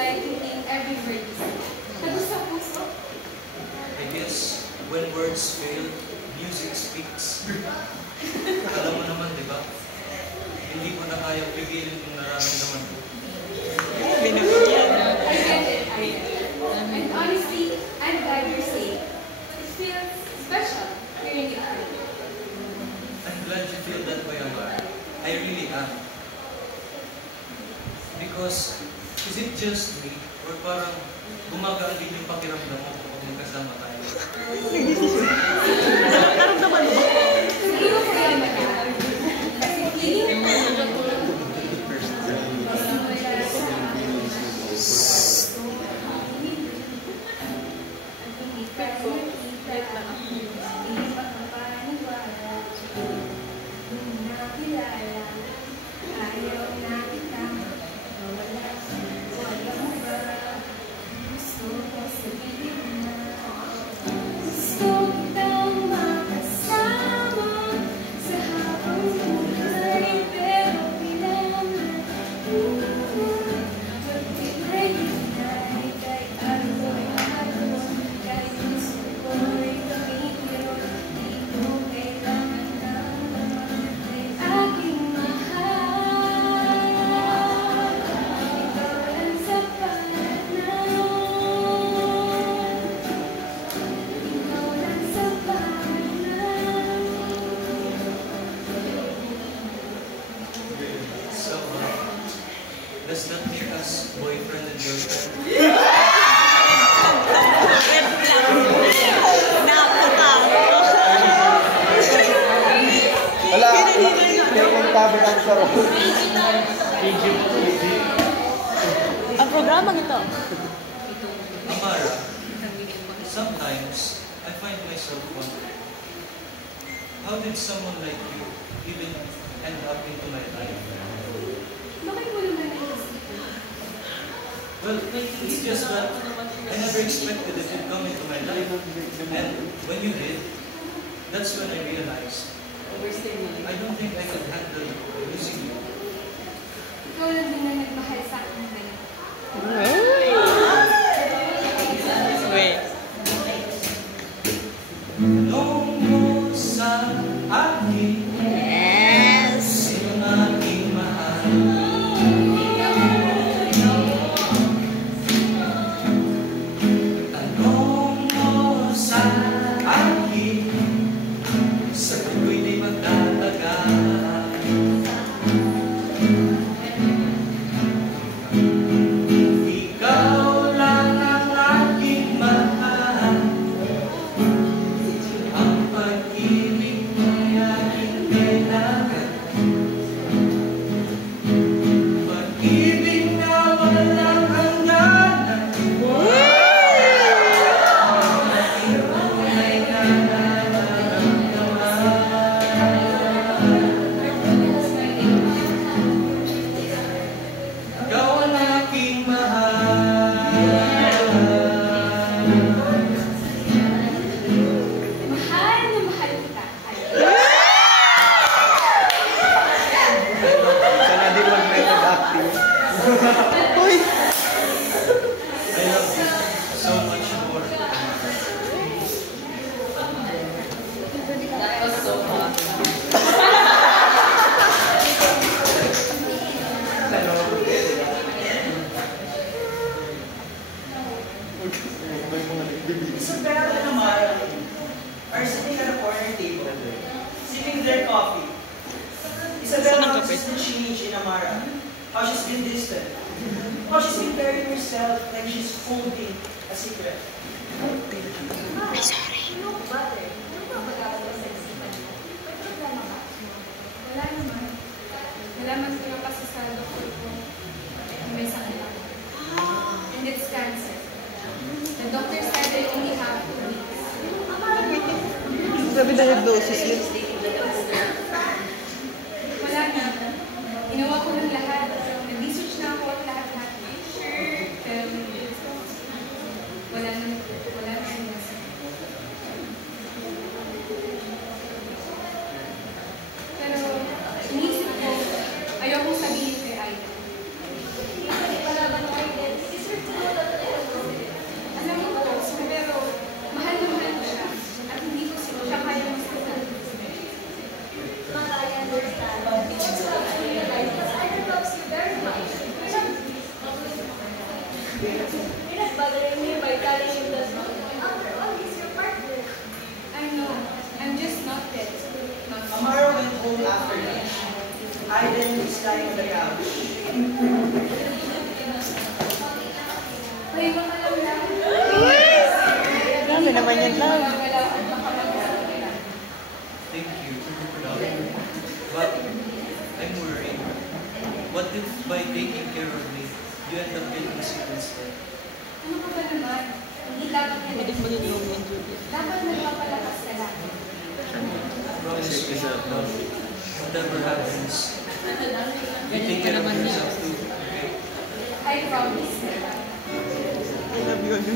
like to think every word you say. Tagus sa puso. I guess, when words fail, music speaks. Alam mo naman, di ba? Hindi ko na kaya pigilin yung nararamdaman ko. I get it. And honestly, I'm glad you're safe. It feels special hearing it from you. I'm glad you feel that way, Amara. I really am. Because, is it just me? Or parang gumagaan din yung pakiramdam mo kapag magkasama tayo? Naramdaman mo ba? Siguro kaya magaan. Kasi feeling ko does that make us boyfriend and girlfriend? Wala, yung cover up sa road. Ang programang ito. Amara, sometimes I find myself wondering, how did someone like you even end up into my life? bakit mo naman naisip? Well, it's just that I never expected it to come into my life. And when you did, that's when I realized, I don't think I could handle losing you. Ikaw lang din na nagmahal sa akin ngayon. Wait. Tanong mo sa akin, Yes! sino aking mahal? Tanong mo sa akin, sagot ko'y di magtatagal. Ikaw lang ang aking mahal. Ang pag-ibig mo'y aking kailangan. Pag-ibig na walang hangganan. Tunay na nararamdaman. Ikaw ang aking mahal. Mahal na mahal kita. Sana di mag-method acting. Uy! I love you so much more. That was so hot. May mga nagbibigs. Isabella and Amara are sitting at a corner table, sipping their coffee. Isabella notices the change in Amara, how she's been distant, how she's been carrying herself like she's holding a secret. Ay, sorry. Wala naman. Nalaman ko lang kasi sa doktor ko na may sakit ako. And it's cancer. The doctor said I only have 2 weeks. Sabi diagnosis yun. Wala na. Ginawa ko ng lahat. Nag-research na ako at lahat-lahat. Pero wala na. Wala na yung nasa. Pero inisip ko, ayokong sabihin kay Aida. mahal na mahal ko siya. At hindi ko siya kaya masaktan. Mama, I understand. But it's not I realize that I loves you very much. You're not bothering me by telling him that after all, he's your partner. I know. I'm just not dead. Not Amara went home after lunch. Aiden is lying on the couch. Ay, mga lang. Grabe naman yan lang. Thank you. But I'm worried. What if by taking care of me, you end up getting sick instead? Ano ka ba naman? Hindi dapat ganyan. Dapat nagpapalakas ka lang. Promise me that whatever happens, you take care of yourself too, okay? I promise. I love you, Anu.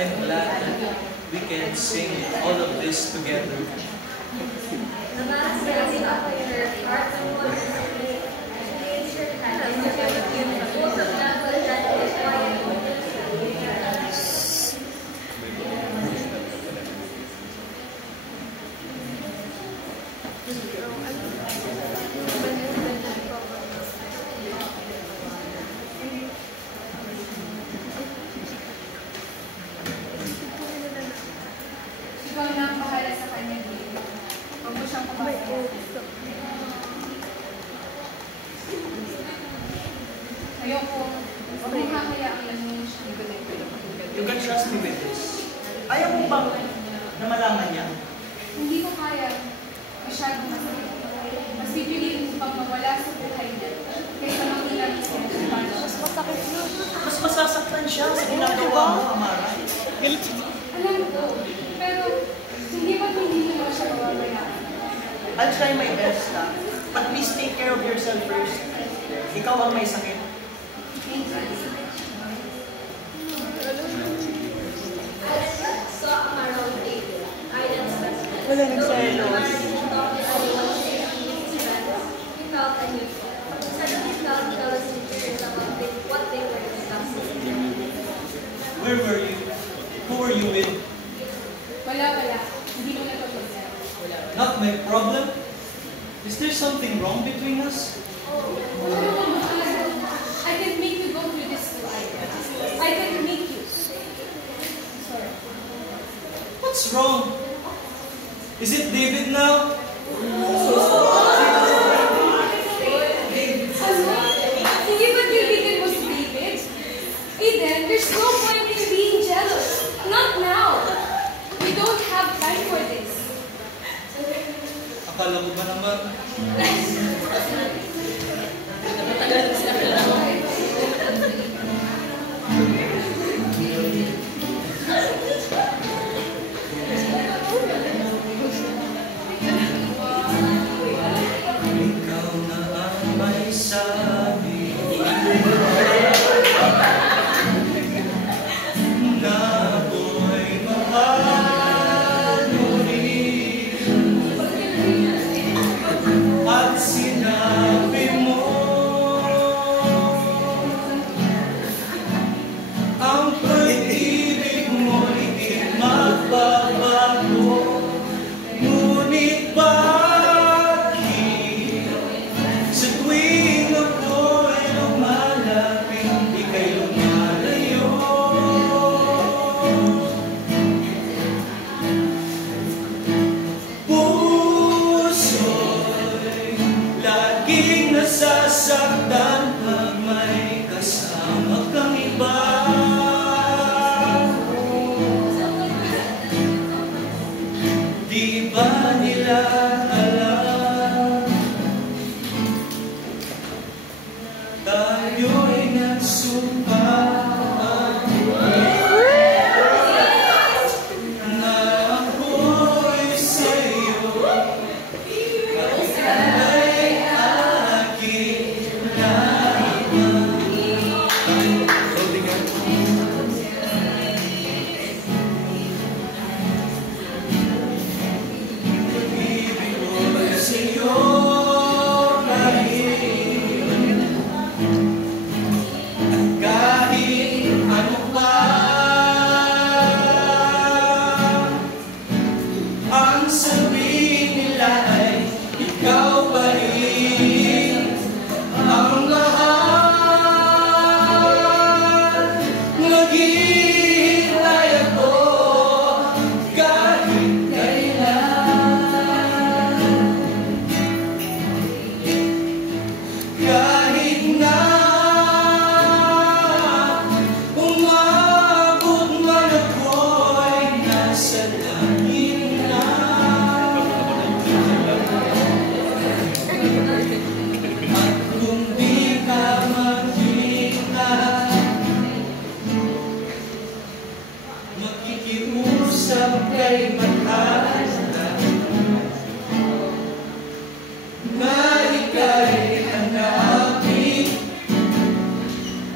I'm glad that we can sing all of this together. The man standing up in her heart and water. Raise your hand and look at you. Both of them will that is quiet. Ikaw na ang bahala sa kanya, Dave. Huwag mo siyang pabayaan. Ayoko. Huwag mong hakayaan lang mo siya. You can trust me with this. Ayaw mo bang na malaman niya? Hindi ko kaya. Masyadong masakit. Mas pipiliin ko pang mawala sa buhay niya kaysa mangilang siya. Mas masakit yun. Mas masasaktan siya sa ginagawa mo, Amara. Alam ko. Pero hindi mo naman siya mawabayaan. I'll try my best, ha? But please take care of yourself first. Ikaw ang may sakit. Thank you. Alex saw Amara on David. Aiden's best friend. Wala Though nagselos. Amara didn't talk to anyone except his friends, he felt unusual. Suddenly felt jealous and curious about what they were discussing. Where were you? Who were you with? Wala. Hindi mo napapagyan. Not my problem. Is there something wrong between us? Wala naman mahal. I can make you go through this too, I can make you. Sorry. What's wrong? Is it David now? Hindi ba David was David? Aiden, there's no point in being jealous. Not now. We don't have time for this. Akala mo ba naman? Ikaw na ang may sabi na ako'y mahal mo rin. At sinabi mo Di ba nila alam? Tayo'y nagsumpaan na ako'y sa'yo at ika'y aking lamang. Pag-ibig ko'y sa'yo ngayon. Kahit ano pa ang sabihin nila ay ikaw pa rin ang lahat. Maghihintay ako kahit kailan, kahit na umabot man ako'y nasa langit na. At kung di ka makita, makikiusap kay Matanda na ika'y hanapin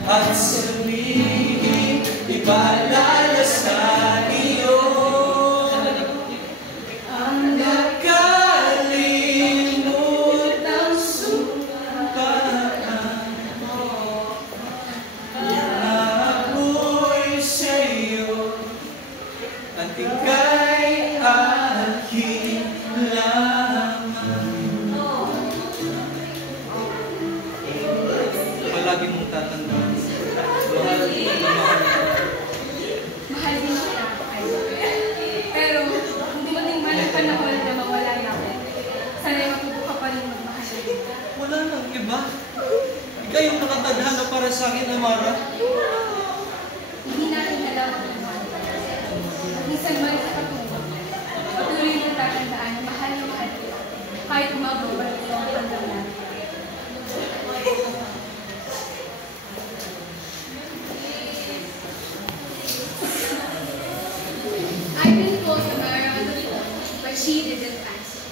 at sabihin ipaalala sa iyo ang nakalimutang sumpaan na ako'y sa'yo at ika'y aking lamang. Palagi mong tatandaan. Mahal na mahal. Mahal din ako na idol. Pero, kung dumating man ang panahon na mawala na ako, sana'y matutuwa pa rin magmahal ulit. Wala nang iba. Ikaw yung nakatadhana para sa akin, Amara. Hindi natin alam ang mahal. Minsan man sa patungo, patuloy mong tatandaan na mahal kita. Kahit umabot ito ang tandang natin. I've been told Amara on the phone, but she didn't answer.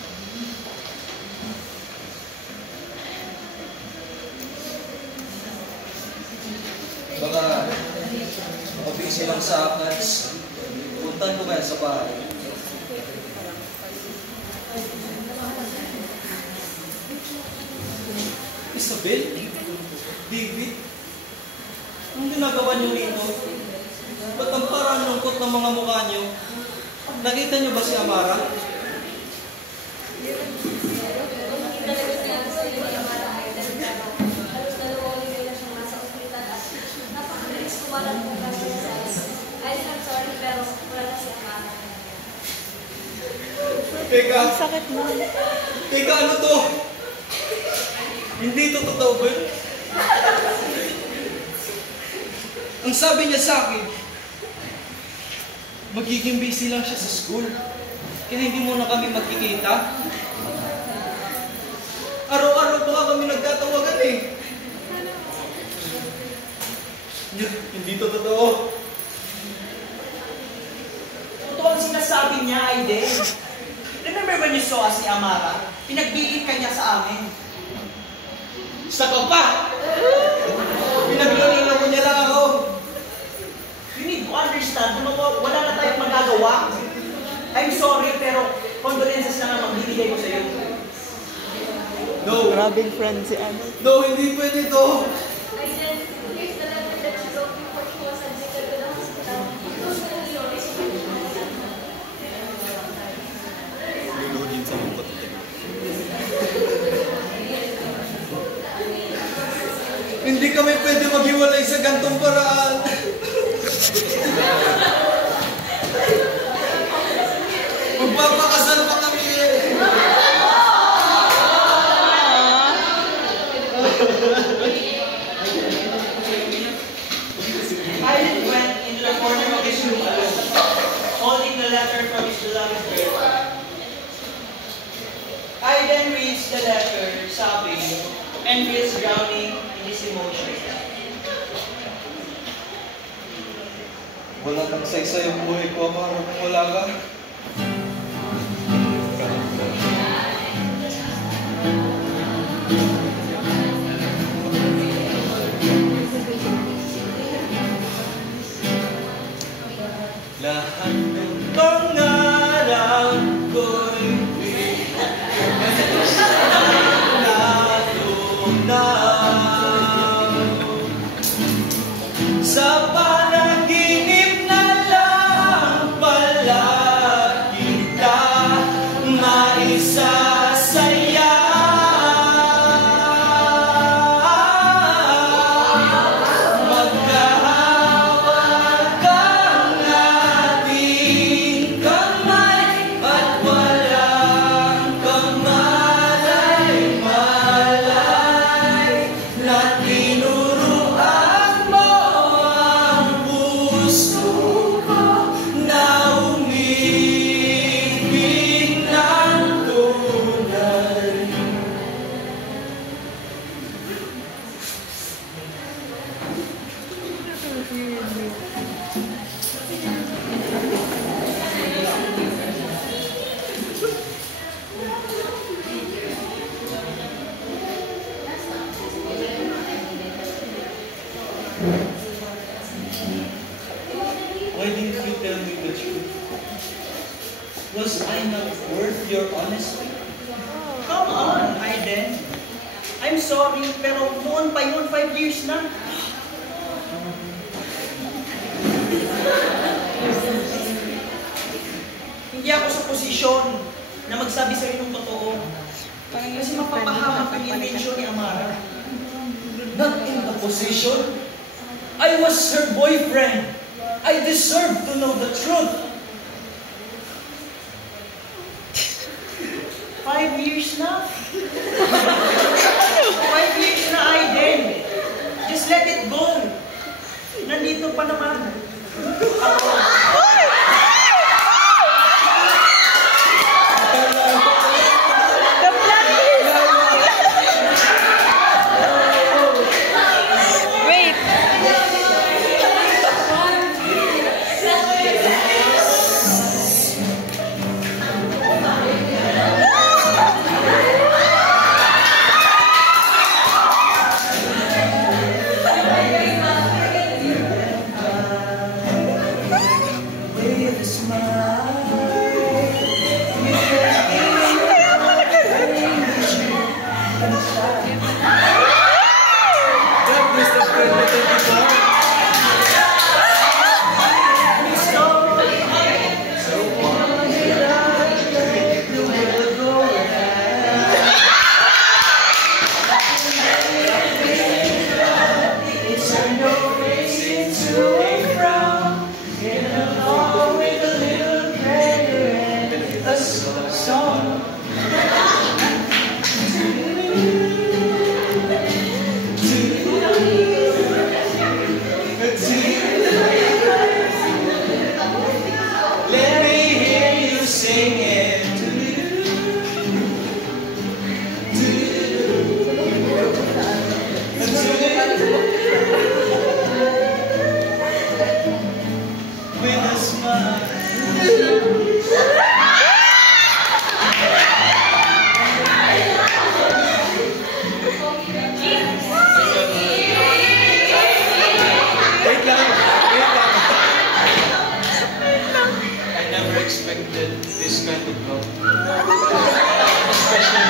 Baka busy lang sa akats. Puntan ko kaya sa bahay. Isabel? David? Anong ginagawa niyo rito? Ba't ang parang lungkot ng mga mukha niyo? Nakita niyo ba si Amara? Teka, Sakit mo. teka, ano to? Hindi to totoo ba yun? Ang sabi niya sa akin, magiging busy lang siya sa school. Kaya hindi muna kami magkikita. Araw-araw pa nga kami nagtatawagan eh. Hindi to totoo. Totoo ang sinasabi niya, Aiden. Remember when you saw us ni Amara? Pinagbilit ka niya sa amin. Saka pa! Pinaglolino mo niya lang ako. You need to understand, wala na tayong magagawa. I'm sorry, pero condolences na lang magbibigay ko sa'yo. No! Grabing friend si ano. No, hindi pwede to! Aiden, here's the letter that she wrote before she was admitted to the hospital. It was really always Luluhin sa mga patutin. Hindi kami pwede maghiwalay sa gantong paraan. Magpapakasal pa kami eh. Aiden went into the corner of his room alone, holding the letter from his beloved girl. and feels drowning in his emotions. Wala kang saysay ang buhay ko, Amara, kung wala ka. Lahat ng pangarap ko'y natunaw. Sa panaginip na lang pala kita maisasaya. Magkahawak ang ating kamay at walang kamalay-malay na tinuruan mo ang puso ko na umibig ng tunay. Why didn't you tell me the truth? Was I not worth your honesty? Come on, Aiden. I'm sorry, pero noon pa yun, 5 years na. Hindi ako sa posisyon na magsabi sa ng totoo. Kasi mapapahamak ang intensyon ni Amara. Not in the position. I was her boyfriend. I deserve to know the truth. 5 years na. 5 years na, Aiden. Just let it go. Nandito pa naman ako. Wait. With a smile. God bless the 2024. Let me hear you sing it. With a smile. Wait lang. I never expected this kind of love. Especially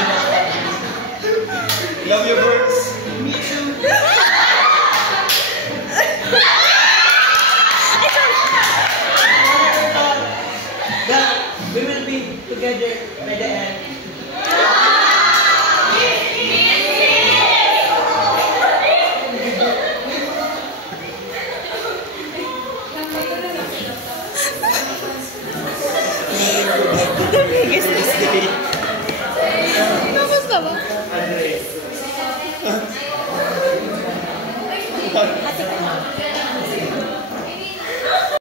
Love your birds. Me too. That we will be together by the end. Tapos na ba? Andre.